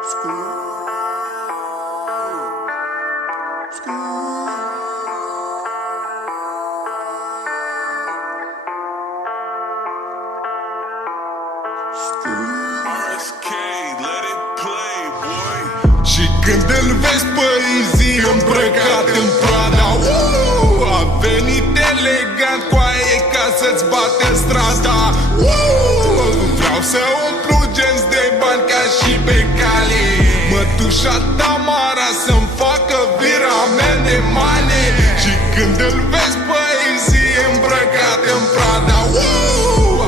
Și când îl vezi pe Easy îmbrăcat în Prada, a venit elegant cu aie ca să-ți bate strada. Vreau să umplu genți de bani ca și pe cale, mătușa Tamara să-mi facă virament de mane. Și când îl vezi pe Easy îmbrăcat în Prada,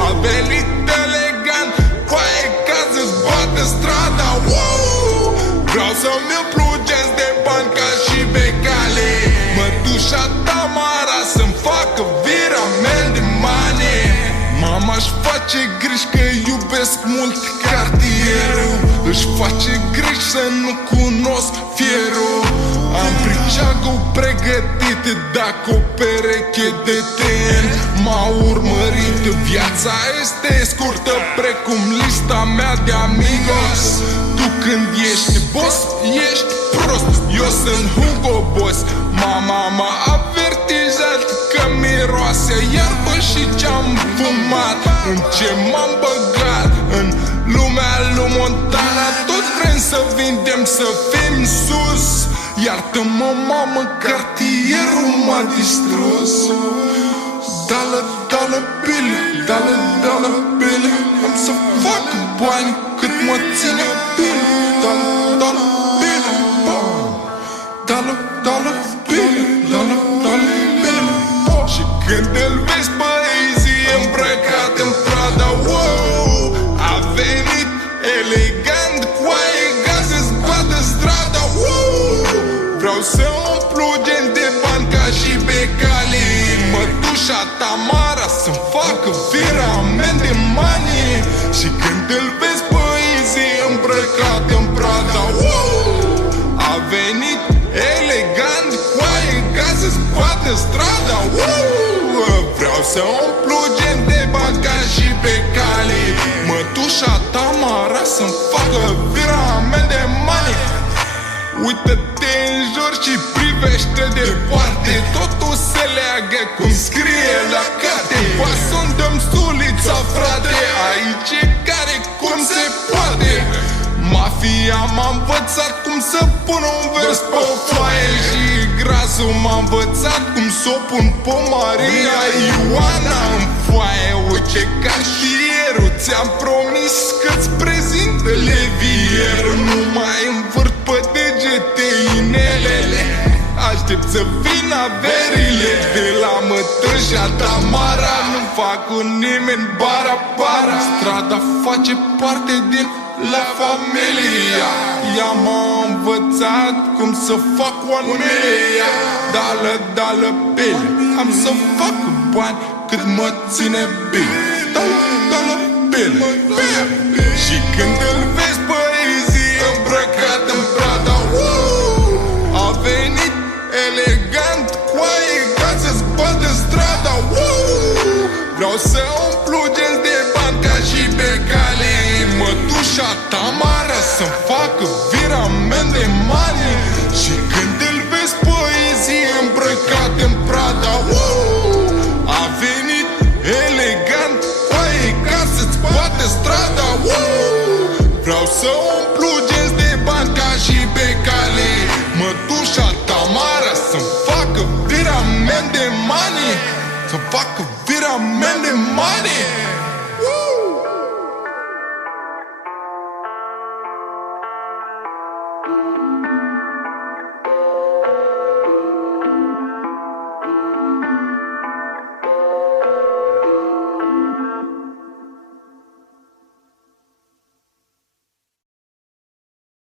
a venit elegant cu aie ca să-ți bate strada. Vreau să-mi umplu genți de bani ca și pe cale, mătușa Tamara să-mi facă virament de mane. Mama-și face griji că iubesc mult cartierul, își face griji să nu cunosc fierul. Am priceagul pregătit dacă o pereche de ten m-a urmărit. Viața este scurtă precum lista mea de amigos. Tu când ești boss, ești prost, eu sunt Hugo Boss. Mama m-a avertizat că miroase iarbă și ce-am fumat. În ce m-am băgat, în lumea lui Montana. Toți vrem să vindem, să fim sus. Iartă-mă, mamă, cartierul m-a distrus. Dală bile, dală bile, am să fac bani cât mă ține bine. Dală bile, dală bile. Și când îl vezi pe Easy îmbrăcat în Prada, a venit elegant cu aie ca să-ți bată strada. Vreau să umplu genți de bani ca și pe cale, mătușa Tamara să-mi facă virament de mani. Și când îl vezi pe Easy îmbrăcat în Prada, a venit elegant cu aie ca să-ți bată strada. Vreau să umplu genți de bani ca și pe cale, mătușa Tamara să-mi facă virament de mani. Uită-te în jur și privește departe, totul se leagă cum scrie la carte. Pason dăm sulița, frate, aici e care cum se poate. Mafia m-a învățat cum să pun un vers pe o foaie, și grasul m-a învățat cum s-o pun pe Maria Ioana în foaie. Uite cartierul, ți-am promis că-ți prezintă levierul. Nu mai învârt pe degete inelele, aștept să vină averile de la mătășa Tamara. Nu fac cu nimeni bara, strada face parte din la familia. Ea m-a învățat cum să fac oanelia. Dală bile, am să fac bani cât mă ține bine. Dală bile. Și când îl vezi pe Easy îmbrăcat în Prada, a venit elegant cu aie ca să-ți bată strada. Vreau să umplu genți de bani ca și pe cale, mătușa Tamara să-mi facă virament de mani. Și când îl vezi pe Easy îmbrăcat în Prada, a venit elegant cu aie ca să-ți bată strada. Vreau să